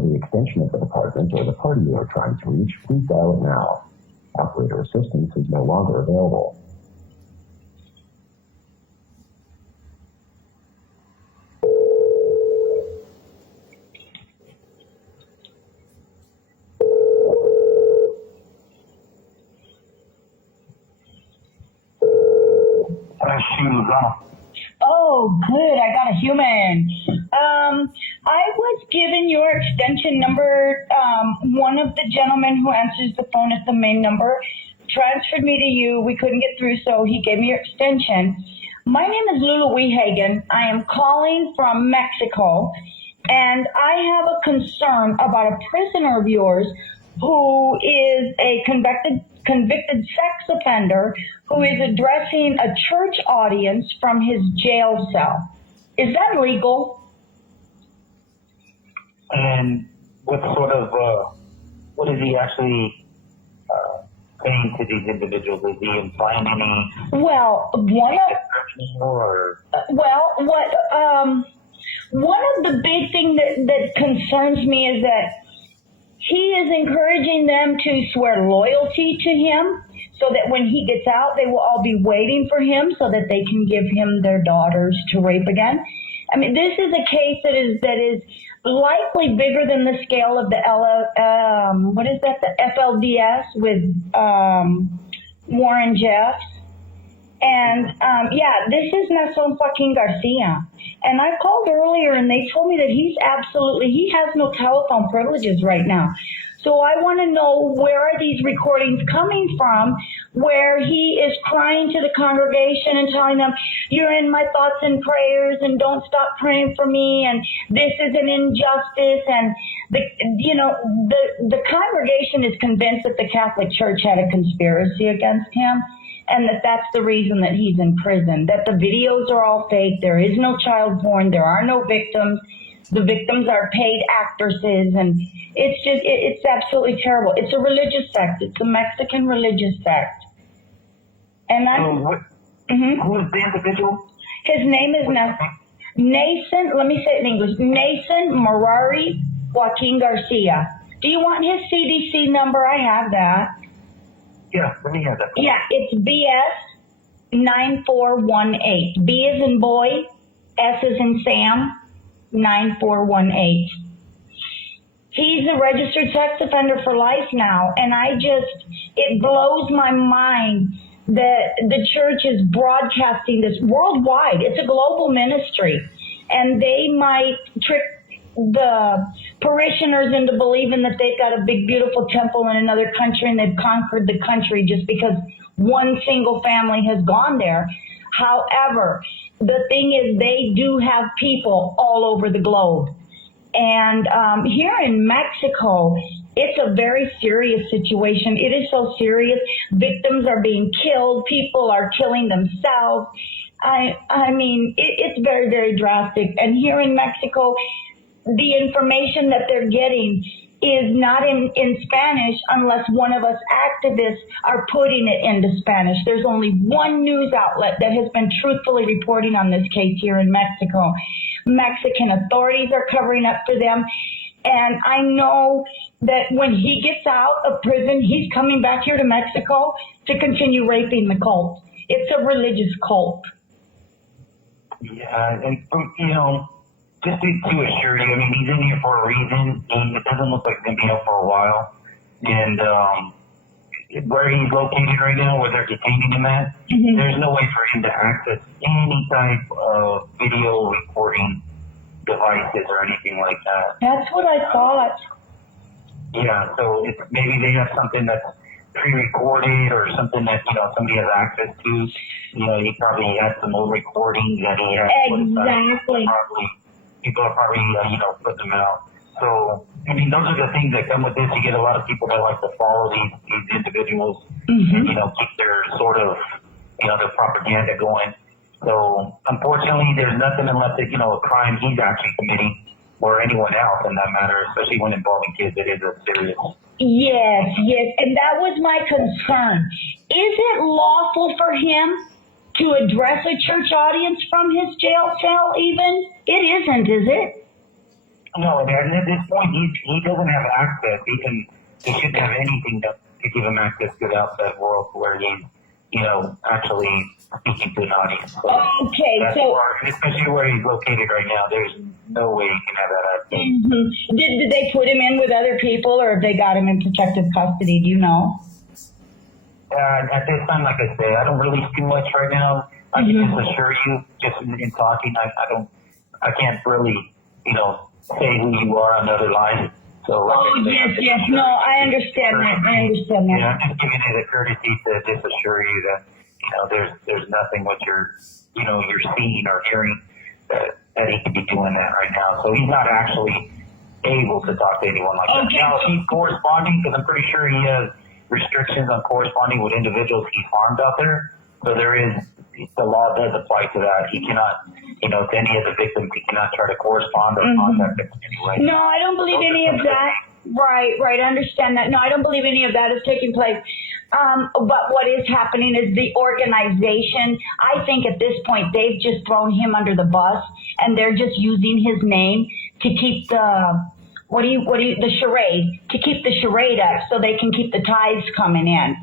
know the extension of the department or the party you are trying to reach, please dial it now. Operator assistance is no longer available. Oh, good. I got a human. I was given your extension number. One of the gentlemen who answers the phone at the main number transferred me to you. We couldn't get through, so he gave me your extension. My name is 𝙿𝚖𝙱𝙻𝙰𝙁. I am calling from Mexico, and I have a concern about a prisoner of yours who is a convicted sex offender who is addressing a church audience from his jail cell. Is that legal? And what sort of, what is he actually saying to these individuals? Is he implying any? Well, one of the big things that concerns me is that he is encouraging them to swear loyalty to him so that when he gets out, they will all be waiting for him so that they can give him their daughters to rape again. I mean, this is a case that is likely bigger than the scale of the FLDS with Warren Jeffs. And this is Naasón Joaquín García. And I called earlier and they told me that he has no telephone privileges right now. So I want to know, where are these recordings coming from where he is crying to the congregation and telling them, you're in my thoughts and prayers and don't stop praying for me and this is an injustice. And the congregation is convinced that the Catholic Church had a conspiracy against him, and that's the reason that he's in prison, that the videos are all fake, there is no child porn, there are no victims, the victims are paid actresses, and it's absolutely terrible. It's a religious sect. It's a Mexican religious sect. And who is the individual? His name is Naasón, let me say it in English, Naasón Joaquín García. Do you want his CDC number? I have that. Yeah, let me have that. Yeah, it's BS9418. B as in boy, S as in Sam, 9418. He's a registered sex offender for life now, and it blows my mind that the church is broadcasting this worldwide. It's a global ministry, and they might trick the parishioners into believing that they've got a big, beautiful temple in another country and they've conquered the country just because one single family has gone there. However, the thing is, they do have people all over the globe. And here in Mexico, it's a very serious situation. It is so serious. Victims are being killed. People are killing themselves. I mean, it's very, very drastic. And here in Mexico, the information that they're getting is not in Spanish unless one of us activists are putting it into Spanish. There's only one news outlet that has been truthfully reporting on this case here in Mexico. Mexican authorities are covering up for them. And I know that when he gets out of prison, he's coming back here to Mexico to continue raping the cult. It's a religious cult. Yeah, and just to assure you, I mean, he's in here for a reason. It doesn't look like he's going to be here for a while. And where he's located right now, where they're detaining him at, there's no way for him to access any type of video recording devices or anything like that. That's what I thought. Yeah, so maybe they have something that's pre-recorded or something that, somebody has access to. He probably has some old recordings that he has. Exactly. People are probably, put them out. So, I mean, those are the things that come with this. You get a lot of people that like to follow these individuals and, keep their sort of, their propaganda going. So, unfortunately, there's nothing unless it's, a crime he's actually committing or anyone else in that matter, especially when involving kids. It is a serious. Yes. And that was my concern. Is it lawful for him to address a church audience from his jail cell even? It isn't, is it? No, and at this point, he doesn't have access. He shouldn't have anything to give him access to the outside world where he's, actually speaking to an audience. So Okay, so especially where he's located right now, there's no way he can have that access. mm-hmm. Did they put him in with other people, or have they got him in protective custody? Do you know? At this time, like I say, I don't release too much right now. I can just assure you, just in talking, I can't really, say who you are on the other line. So, Yes. No, I understand that. Yeah, I'm just giving you the courtesy to just assure you that, there's nothing what you're seeing or hearing that he could be doing that right now. So he's not actually able to talk to anyone like that. Now, if he's corresponding, because I'm pretty sure he has restrictions on corresponding with individuals he's harmed out there. So the law does apply to that. He cannot, to any of the victims, he cannot try to correspond or contact them anyway. No, I don't believe any of that. Right, I understand that. No, I don't believe any of that is taking place. But what is happening is the organization, I think at this point, they've just thrown him under the bus, and they're just using his name to keep the charade, to keep the charade up so they can keep the tithes coming in.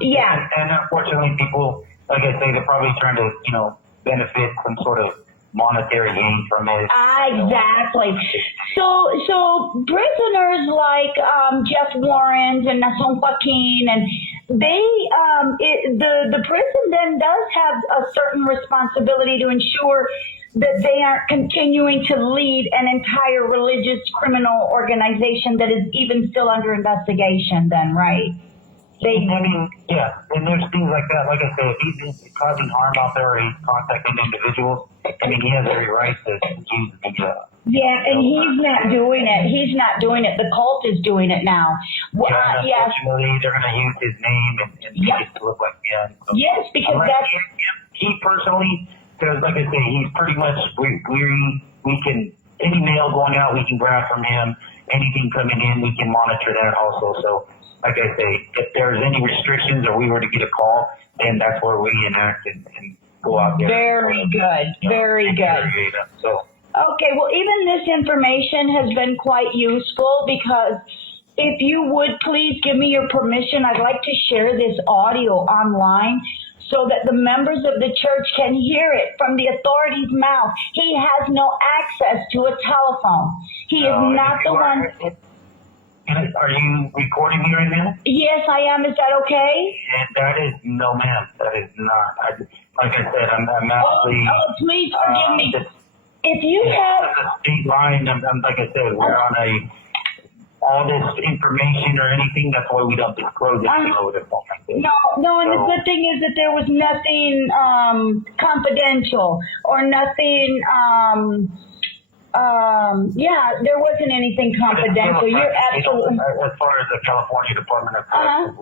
Yeah. And unfortunately, people, like I say, they're probably trying to, benefit some sort of monetary gain from it. Exactly. So prisoners like Jeff Warren and Naasón Joaquín, and the prison then does have a certain responsibility to ensure that they aren't continuing to lead an entire religious criminal organization that is even still under investigation then, right? Yeah, and there's things like that. Like I said, if he's causing harm out there or he's contacting individuals, he has every right to use the Yeah, and he's not doing it. He's not doing it. The cult is doing it now. Unfortunately, they're going to use his name and make it look like him. So yes, because that's... He personally, because like I say, he's pretty much, we can, any mail going out, we can grab from him. Anything coming in, we can monitor that also. So, like I say, if there's any restrictions or we were to get a call, then that's where we enact and go out there. Very good. Very good. So. Okay, well, even this information has been quite useful because if you would please give me your permission, I'd like to share this audio online so that the members of the church can hear it from the authority's mouth. He has no access to a telephone. He is not the one... Are you recording me right now? Yes, I am. Is that okay? That is, no ma'am, that is not. Like I said, I'm actually... Oh, please forgive me. If you have... a state line, like I said, we're on all this information or anything, that's why we don't disclose it over the phone like this. No, and the good thing is that there was nothing confidential or nothing... there wasn't anything confidential. You're absolutely... As far as the California Department of Corrections,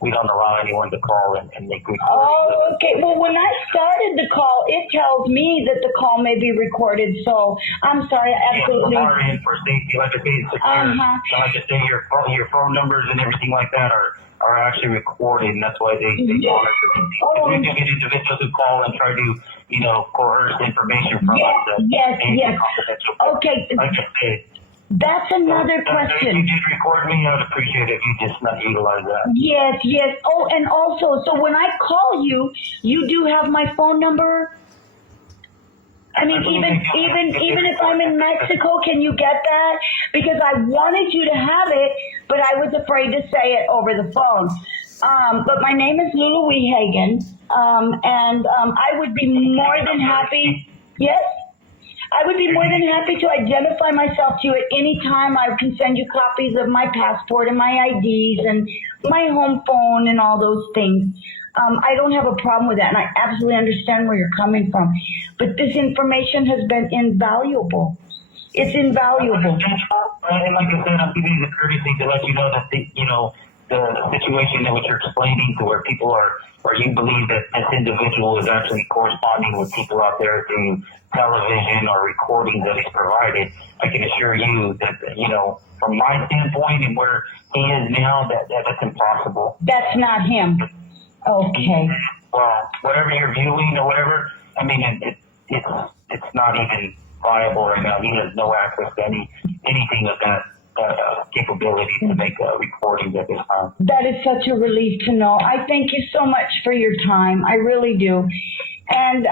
we don't allow anyone to call and make recordings. Oh, okay. Well, when I started the call, it tells me that the call may be recorded. So I'm sorry, absolutely. Yeah, in for safety, like I say, it's secure. Like I say, your phone numbers and everything like that are actually recorded, and that's why they monitor them. We can get individuals who call and try to, coerce information from us. Yes. Okay. Like I say, that's another question. If you did record me, I would appreciate it if you just not utilize that. Yes. Oh, and also, so when I call you, you do have my phone number? I mean, even if I'm in Mexico, can you get that? Because I wanted you to have it, but I was afraid to say it over the phone. But my name is Lulu Wehagen, and I would be more than happy. Yes? I would be more than happy to identify myself to you at any time. I can send you copies of my passport and my IDs and my home phone and all those things. I don't have a problem with that, and I absolutely understand where you're coming from. But this information has been invaluable. It's invaluable. And like I said, I'm giving you the courtesy to let you know that the situation that what you're explaining to where people are, or you believe that this individual is actually corresponding with people out there through television or recordings that he's provided, I can assure you that, from my standpoint and where he is now, that's impossible. That's not him. Okay. Well, whatever you're viewing or whatever, I mean, it's not even viable right now. He has no access to anything of that capability to make recordings at this time. That is such a relief to know. I thank you so much for your time. I really do. And